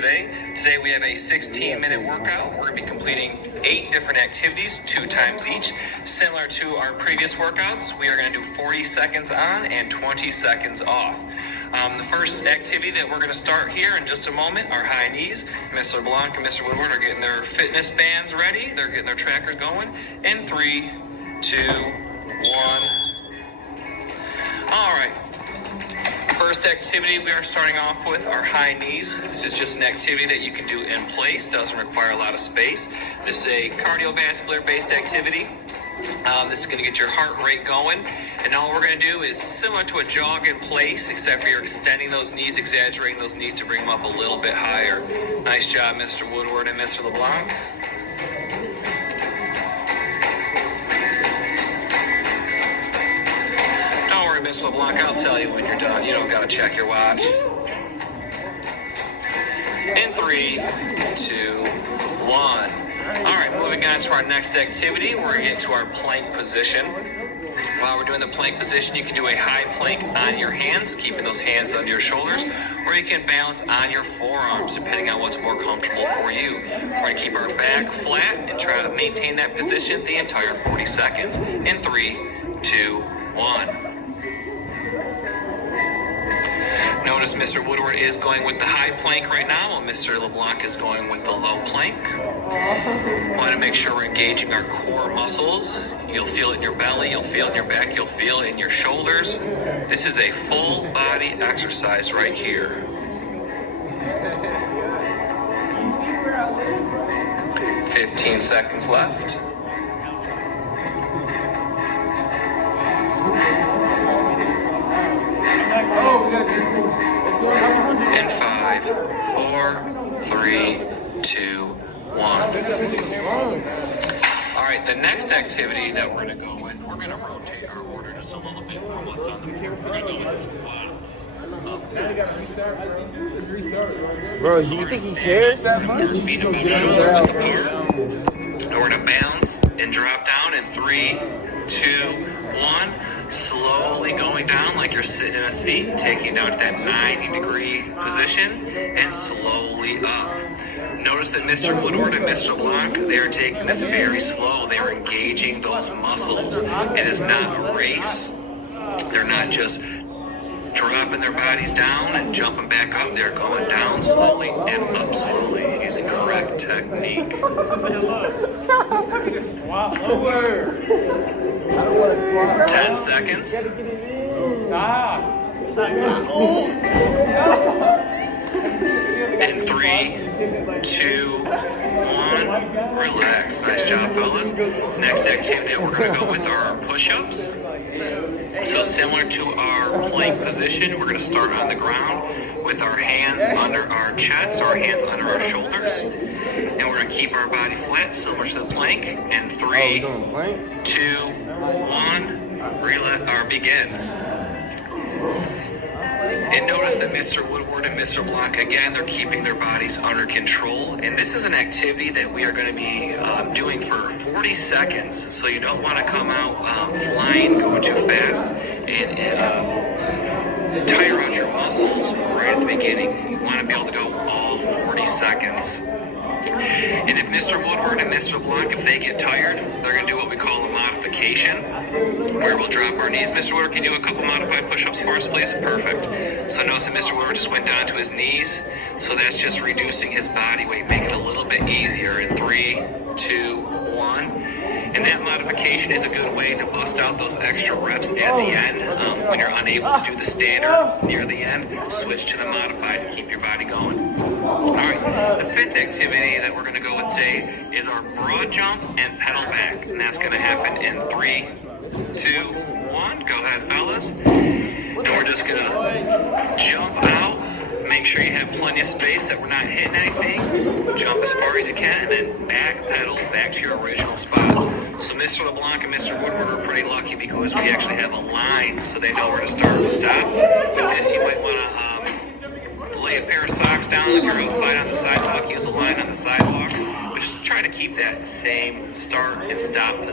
today. Today we have a 16-minute workout. We're going to be completing 8 different activities, 2 times each. Similar to our previous workouts, we are going to do 40 seconds on and 20 seconds off. The first activity that we're going to start here in just a moment are high knees. Mr. LeBlanc and Mr. Woodward are getting their fitness bands ready. They're getting their trackers going. In 3, 2, 1. All right. First activity we are starting off with are high knees. This is just an activity that you can do in place, doesn't require a lot of space. This is a cardiovascular based activity. This is going to get your heart rate going, and all we're going to do is similar to a jog in place, except for you're extending those knees, exaggerating those knees to bring them up a little bit higher. Nice job, Mr. Woodward and Mr. LeBlanc. Mr. LeBlanc, I'll tell you when you're done. You don't got to check your watch. In 3, 2, 1. All right, moving on to our next activity. We're going to get to our plank position. While we're doing the plank position, you can do a high plank on your hands, keeping those hands under your shoulders, or you can balance on your forearms, depending on what's more comfortable for you. We're going to keep our back flat and try to maintain that position the entire 40 seconds. In 3, 2, 1. Notice Mr. Woodward is going with the high plank right now, while Mr. LeBlanc is going with the low plank. Want to make sure we're engaging our core muscles. You'll feel it in your belly, you'll feel it in your back, you'll feel it in your shoulders. This is a full body exercise right here. 15 seconds left. In 5, 4, 3, 2, 1. All right, the next activity that we're going to go with, we're going to rotate our order just a little bit from what's on the board. We're going to go with squats. Bro, do you think he cares that much? Feet about shoulder width apart. And we're going to bounce and drop down in 3, 2, 1. Slowly going down like you're sitting in a seat, taking down to that 90-degree position, and slowly up. Notice that Mr. Woodward and Mr. LeBlanc, they are taking this very slow. They are engaging those muscles. It is not a race. They're not just dropping their bodies down and jumping back up. They're going down slowly and up slowly using correct technique. 10 seconds. In 3, 2, 1. Relax. Nice job, fellas. Next activity that we're going to go with are our push-ups. So similar to our plank position, we're going to start on the ground with our hands under our chest, our hands under our shoulders. And we're going to keep our body flat, similar to the plank. In 3, 2, 1, begin. And notice that Mr. Woodward and Mr. LeBlanc, again, they're keeping their bodies under control. And this is an activity that we are going to be doing for 40 seconds. So you don't want to come out flying, going too fast, and tire out your muscles right at the beginning. You want to be able to go all 40 seconds. And if Mr. Woodward and Mr. LeBlanc, if they get tired, they're going to do what we call a modification, where we'll drop our knees. Mr. Woodward, can you do a couple modified push-ups for us, please? Perfect. So notice that Mr. Woodward just went down to his knees. So that's just reducing his body weight, making it a little bit easier. In 3, 2, 1. And that modification is a good way to bust out those extra reps at the end. When you're unable to do the standard near the end, switch to the modified to keep your body going. All right, the fifth activity that we're going to go with today is our broad jump and pedal back. And that's going to happen in 3, 2, 1. Go ahead, fellas. And we're just going to jump out. Make sure you have plenty of space, that we're not hitting anything. Jump as far as you can, and then back pedal back to your original spot. So Mr. LeBlanc and Mr. Woodward are pretty lucky because we actually have a line so they know where to start and stop. With this, you might want to lay a pair of socks down if you're outside on the sidewalk. Use a line on the sidewalk. But just try to keep that same start and stop